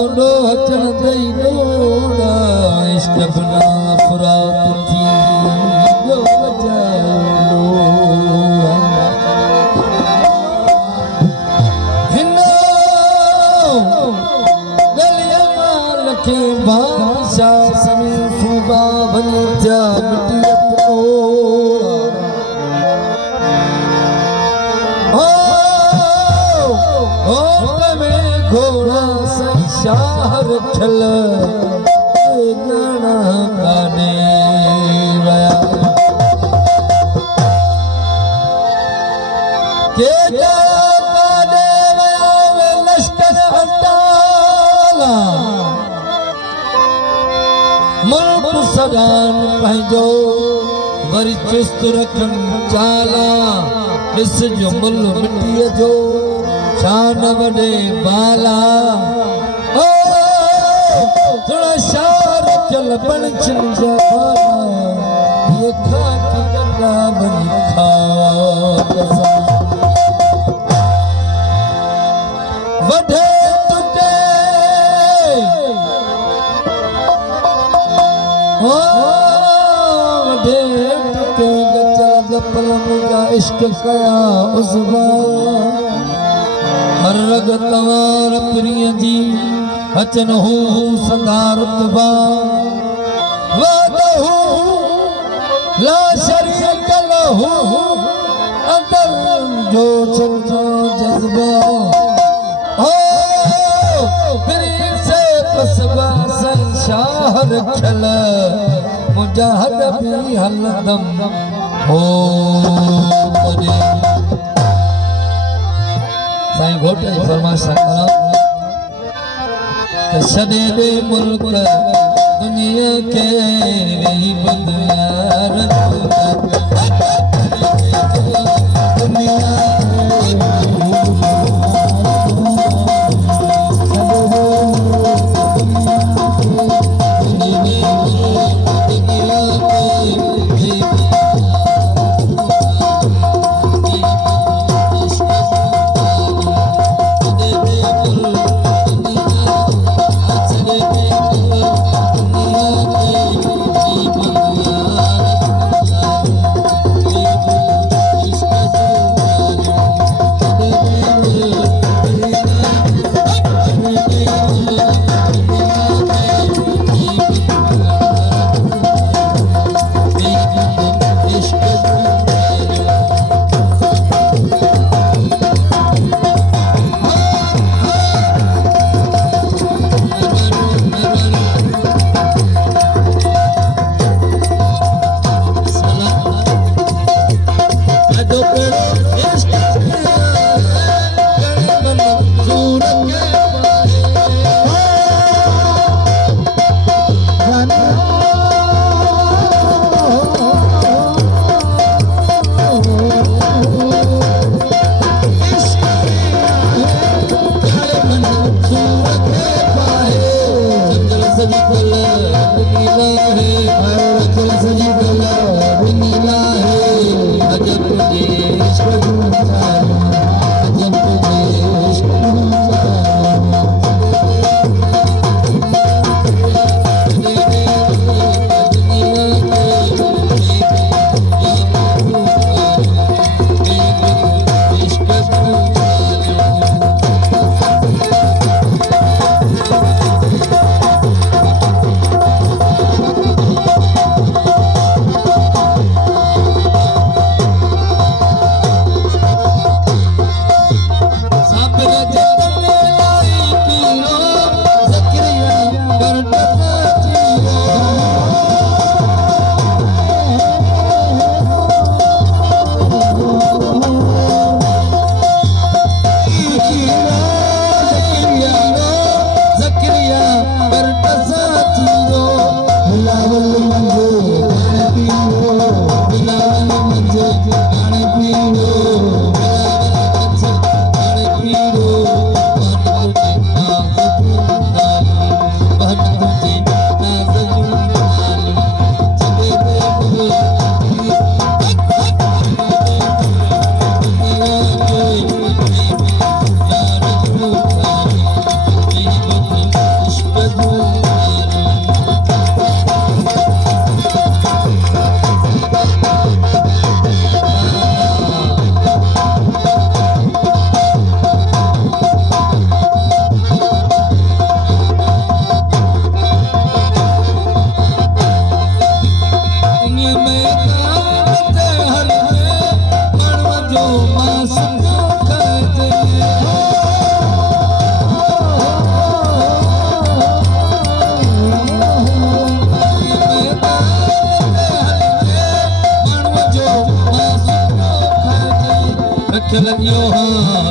थोड़ो अचण दई नोड़ा इश्क बिना फुरात थी यो वजालो हिनो गलिया माल के बादशाह समी सूबा बनी जा मिट्टी घोड़ा संसार चल गाना गाने वया के गाने वया वे लश्कर हटाला मुल्क सदान पंहिंजो वरी चुस्त रखन चाला इस जो मुल मिट्टीअ जो शान वडे बाला ओ थोड़ा शार चल बन छिन जवाना ये खाकी गंगा बनी खा वडे टुटे ओ वडे टुटे गचल गपल मुझा इश्क कया उज़वा हर रग तवार प्रिय जी अचन हो संदारतबा वादहु ला शरीक लहु अंदर जो चंचो जज्बा हो प्रिय से पसबा संशार खल मुजाहद भी हलदम हो करे साईं घोट जी फरमाइश करा छॾे दे मुल्क दुनिया के रही बदयार लॻियो हा